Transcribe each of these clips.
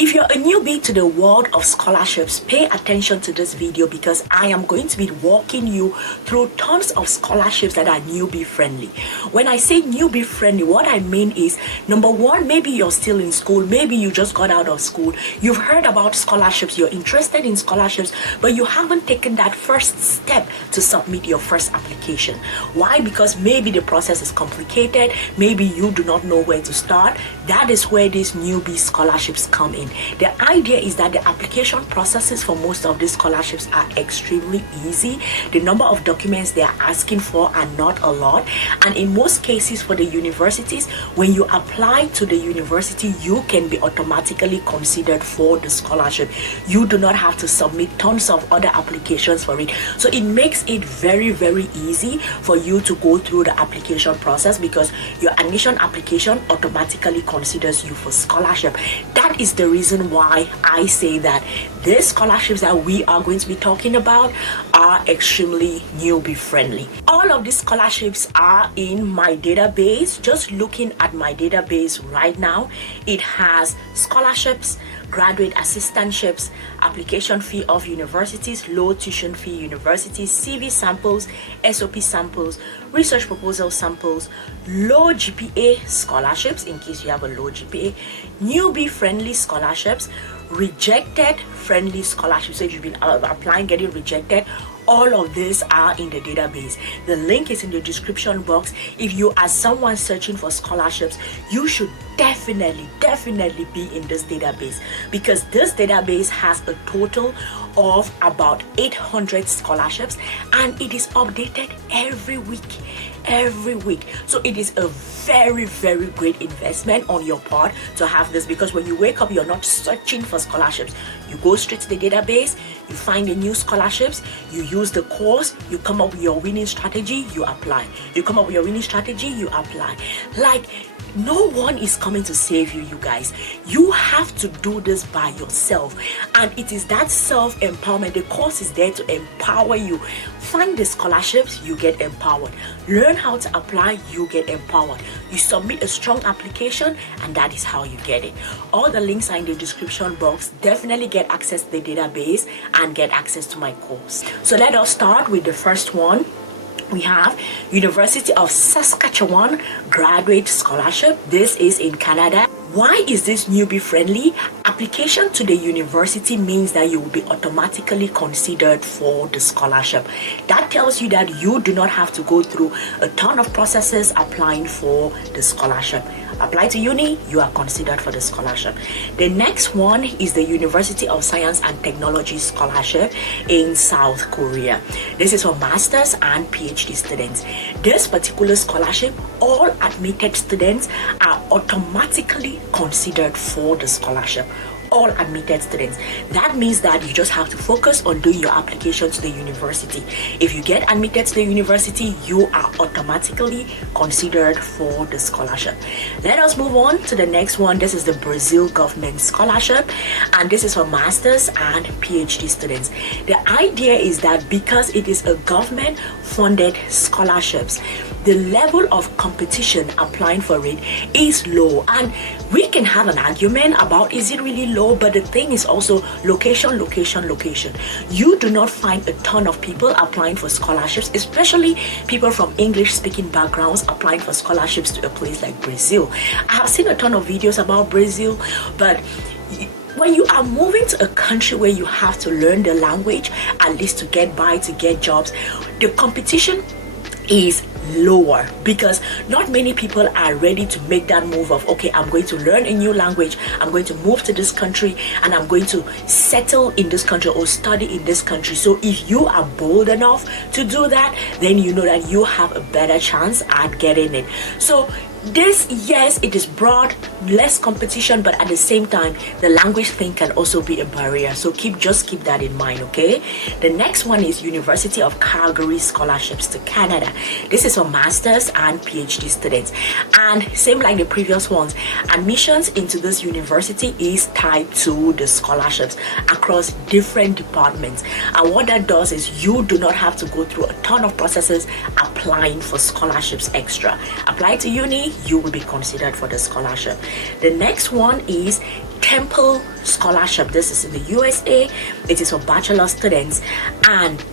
If you're a newbie to the world of scholarships, pay attention to this video because I am going to be walking you through tons of scholarships that are newbie friendly. When I say newbie friendly, what I mean is, number one, maybe you're still in school, maybe you just got out of school, you've heard about scholarships, you're interested in scholarships, but you haven't taken that first step to submit your first application. Why? Because maybe the process is complicated, maybe you do not know where to start. That is where these newbie scholarships come in. The idea is that the application processes for most of these scholarships are extremely easy. The number of documents they are asking for are not a lot, and in most cases for the universities, when you apply to the university, you can be automatically considered for the scholarship. You do not have to submit tons of other applications for it, so it makes it very easy for you to go through the application process because your admission application automatically considers you for scholarship. That is the reason why I say that these scholarships that we are going to be talking about are extremely newbie friendly. All of these scholarships are in my database. Just looking at my database right now, it has scholarships, graduate assistantships, application fee of universities, low tuition fee universities, CV samples, SOP samples, research proposal samples, low GPA scholarships in case you have a low GPA, newbie friendly scholarships, rejected friendly scholarships. So if you've been applying, getting rejected, all of these are in the database. The link is in the description box. If you are someone searching for scholarships, you should definitely be in this database because this database has a total of about 800 scholarships and it is updated every week. So it is a very great investment on your part to have this, because when you wake up, you're not searching for scholarships. You go straight to the database, you find the new scholarships, you use the course, you come up with your winning strategy, you apply. You come up with your winning strategy, you apply. Like, no one is coming to save you, you guys. You have to do this by yourself, and it is that self-empowerment. The course is there to empower you. Find the scholarships, you get empowered. Learn how to apply, you get empowered. You submit a strong application, and that is how you get it. All the links are in the description box. Definitely get access to the database and get access to my course. So let us start with the first one. We have University of Saskatchewan Graduate Scholarship. This is in Canada. Why is this newbie friendly? Application to the university means that you will be automatically considered for the scholarship. That tells you that you do not have to go through a ton of processes applying for the scholarship. Apply to uni, you are considered for the scholarship. The next one is the University of Science and Technology Scholarship in South Korea. This is for masters and PhD students. This particular scholarship, all admitted students are automatically considered for the scholarship. All admitted students. That means that you just have to focus on doing your application to the university. If you get admitted to the university, you are automatically considered for the scholarship. Let us move on to the next one. This is the Brazil Government Scholarship, and this is for masters and PhD students. The idea is that because it is a government funded scholarships, the level of competition applying for it is low, and we can have an argument about is it really low, but the thing is also location. You do not find a ton of people applying for scholarships, especially people from English speaking backgrounds applying for scholarships to a place like Brazil. I have seen a ton of videos about Brazil, but when you are moving to a country where you have to learn the language, at least to get by, to get jobs, the competition is lower because not many people are ready to make that move of, okay, I'm going to learn a new language, I'm going to move to this country, and I'm going to settle in this country or study in this country. So if you are bold enough to do that, then you know that you have a better chance at getting it. So this, yes, it is broad, less competition, but at the same time, the language thing can also be a barrier. So just keep that in mind, okay? The next one is University of Calgary Scholarships to Canada. This is for masters and PhD students. And same like the previous ones, admissions into this university is tied to the scholarships across different departments. And what that does is you do not have to go through a ton of processes applying for scholarships extra. Apply to uni, you will be considered for the scholarship. The next one is Temple Scholarship. This is in the USA. It is for bachelor students, and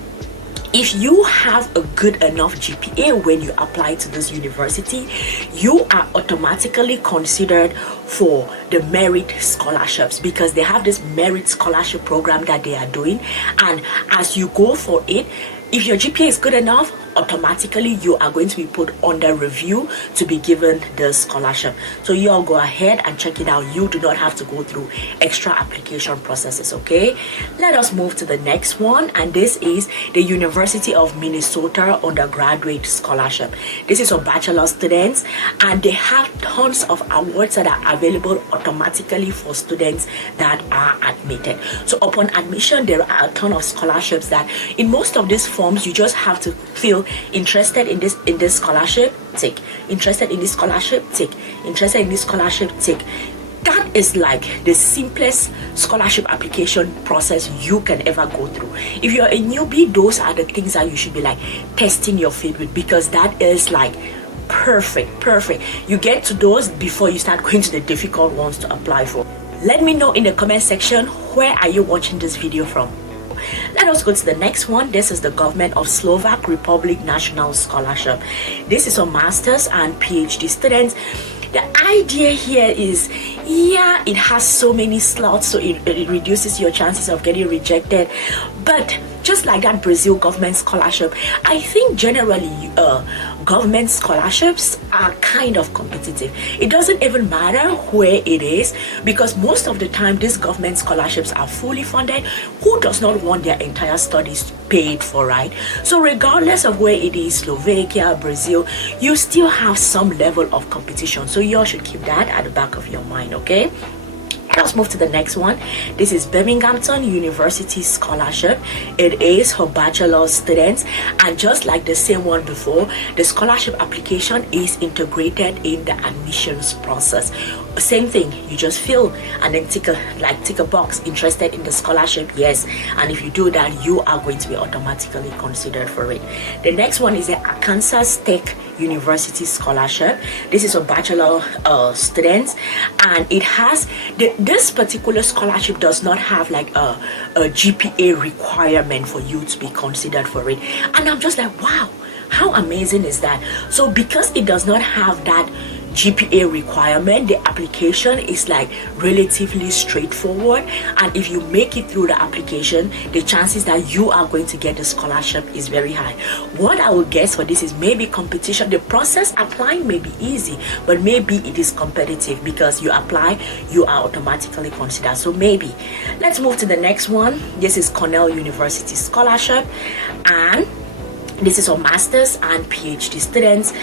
if you have a good enough GPA when you apply to this university, you are automatically considered for the merit scholarships, because they have this merit scholarship program that they are doing. And as you go for it, if your GPA is good enough, automatically you are going to be put under review to be given the scholarship. So you all go ahead and check it out. You do not have to go through extra application processes. Okay, let us move to the next one, and this is the University of Minnesota undergraduate scholarship. This is for bachelor students, and they have tons of awards that are available automatically for students that are admitted. So upon admission, there are a ton of scholarships that in most of these forms you just have to fill interested in this scholarship, tick. Interested in this scholarship, tick. Interested in this scholarship, tick. That is like the simplest scholarship application process you can ever go through. If you're a newbie, those are the things that you should be like testing your feet with, because that is like perfect. You get to those before you start going to the difficult ones to apply for. Let me know in the comment section, where are you watching this video from? Let us go to the next one. This is the Government of Slovak Republic National Scholarship. This is for masters and PhD students. The idea here is, yeah, it has so many slots, so it reduces your chances of getting rejected. But just like that Brazil government scholarship, I think generally government scholarships are kind of competitive. It doesn't even matter where it is, because most of the time these government scholarships are fully funded. Who does not want their entire studies paid for, right? So regardless of where it is, Slovakia, Brazil, you still have some level of competition. So you all should keep that at the back of your mind, okay? Let's move to the next one. This is Birmingham University Scholarship. It is for bachelor students, and just like the same one before, the scholarship application is integrated in the admissions process. Same thing, you just fill and then tick a box, interested in the scholarship, yes, and if you do that, you are going to be automatically considered for it. The next one is the Aansa State University Scholarship. This is for bachelor students, and it has this particular scholarship does not have like a GPA requirement for you to be considered for it. And I'm just like, wow, how amazing is that? So because it does not have that GPA requirement, the application is like relatively straightforward, and if you make it through the application, the chances that you are going to get the scholarship is very high. What I would guess for this is maybe competition. The process applying may be easy, but maybe it is competitive, because you apply, you are automatically considered. So maybe. Let's move to the next one. This is Cornell University Scholarship, and this is for masters and PhD students,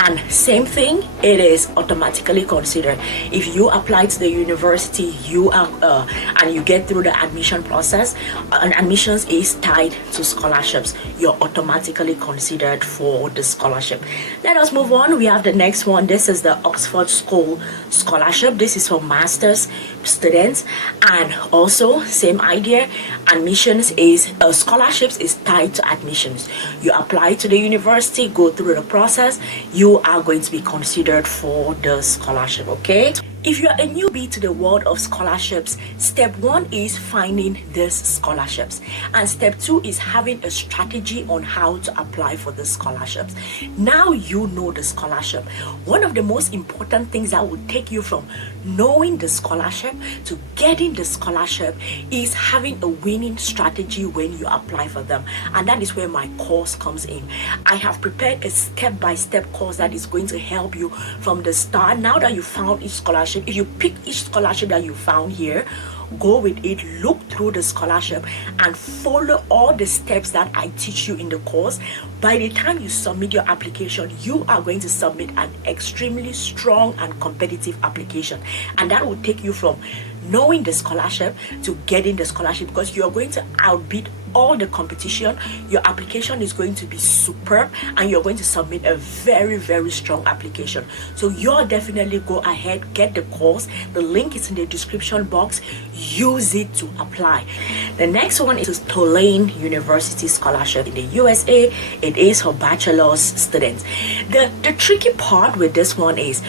and same thing, it is automatically considered. If you apply to the university, you are and you get through the admission process, and admissions is tied to scholarships, you're automatically considered for the scholarship. Let us move on. We have the next one. This is the Oxford School Scholarship. This is for masters students, and also same idea, admissions is scholarships is tied to admissions. You apply to the university, go through the process, you are going to be considered for the scholarship, okay? If you are a newbie to the world of scholarships, step 1 is finding these scholarships, and step 2 is having a strategy on how to apply for the scholarships. Now you know the scholarship. One of the most important things that will take you from knowing the scholarship to getting the scholarship is having a winning strategy when you apply for them, and that is where my course comes in. I have prepared a step-by-step course that is going to help you from the start. Now that you found each scholarship, if you pick each scholarship that you found here, go with it, look through the scholarship, and follow all the steps that I teach you in the course. By the time you submit your application, you are going to submit an extremely strong and competitive application, and that will take you from knowing the scholarship to getting the scholarship, because you are going to outbid all the competition. Your application is going to be superb, and you're going to submit a very strong application. So you'll definitely go ahead, get the course. The link is in the description box. Use it to apply. The next one is Towain University Scholarship in the USA. It is for bachelor's students. The tricky part with this one is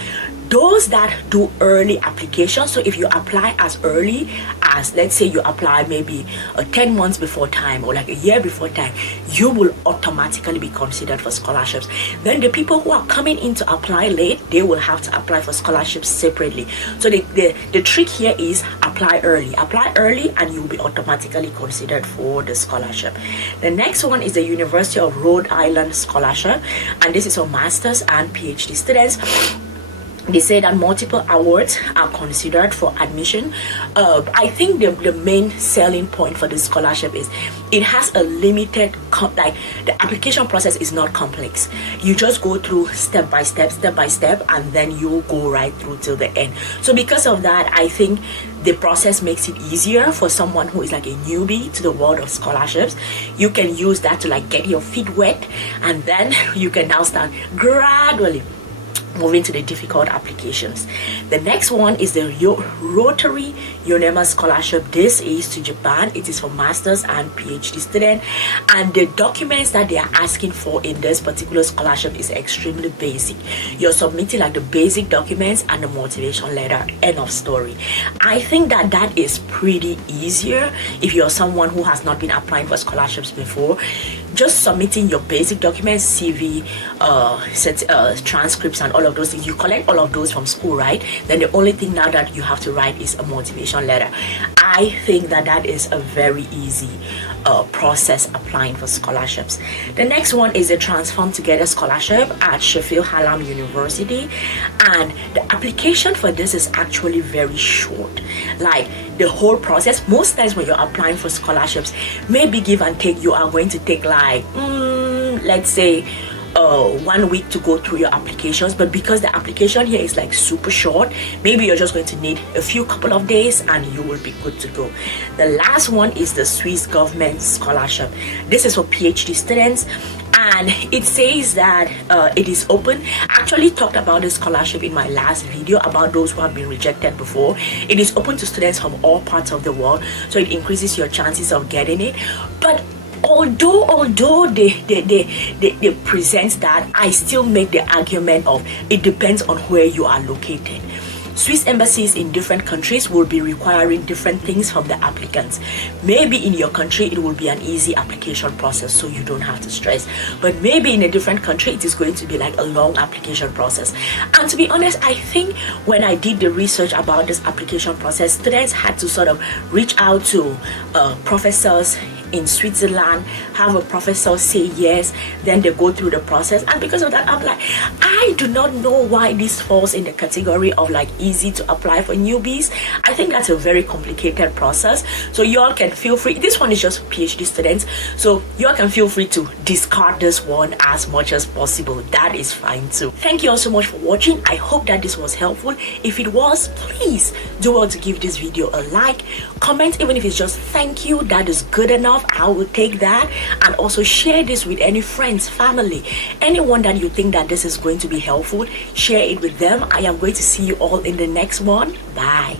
those that do early application, so if you apply as early as, let's say you apply maybe 10 months before time or like a year before time, you will automatically be considered for scholarships. Then the people who are coming in to apply late, they will have to apply for scholarships separately. So the trick here is apply early and you'll be automatically considered for the scholarship. The next one is the University of Rhode Island scholarship, and this is for masters and PhD students. They say that multiple awards are considered for admission. I think the main selling point for this scholarship is it has a limited, like the application process is not complex. You just go through step by step, and then you go right through till the end. So because of that, I think the process makes it easier for someone who is like a newbie to the world of scholarships. You can use that to like get your feet wet, and then you can now start gradually moving to the difficult applications. The next one is the Rotary Yoneyama scholarship. This is to Japan. It is for masters and PhD students, and the documents that they are asking for in this particular scholarship is extremely basic. You're submitting like the basic documents and the motivation letter. End of story. I think that is pretty easier if you're someone who has not been applying for scholarships before. Just submitting your basic documents, CV, transcripts, and all of those things. You collect all of those from school, right? Then the only thing now that you have to write is a motivation letter. I think that is a very easy process applying for scholarships. The next one is a Transform Together scholarship at Sheffield Hallam University, and the application for this is actually very short. Like the whole process, most times when you're applying for scholarships, maybe give and take, you are going to take like let's say 1 week to go through your applications. But because the application here is like super short, maybe you're just going to need a couple of days and you will be good to go. The last one is the Swiss government scholarship. This is for PhD students, and it says that it is open. I actually talked about this scholarship in my last video about those who have been rejected before. It is open to students from all parts of the world, so it increases your chances of getting it. But although they present that, I still make the argument of it depends on where you are located. Swiss embassies in different countries will be requiring different things from the applicants. Maybe in your country it will be an easy application process, so you don't have to stress. But maybe in a different country it is going to be like a long application process. And to be honest, I think when I did the research about this application process, students had to sort of reach out to professors in Switzerland, have a professor say yes, then they go through the process. And because of that, I'm like, I do not know why this falls in the category of like easy to apply for newbies. I think that's a very complicated process. So y'all can feel free, this one is just PhD students, so y'all can feel free to discard this one as much as possible. That is fine too. Thank you all so much for watching. I hope that this was helpful. If it was, please do well to give this video a like, comment, even if it's just thank you, that is good enough. I will take that. And also share this with any friends, family, anyone that you think that this is going to be helpful. Share it with them. I am going to see you all in the next one. Bye.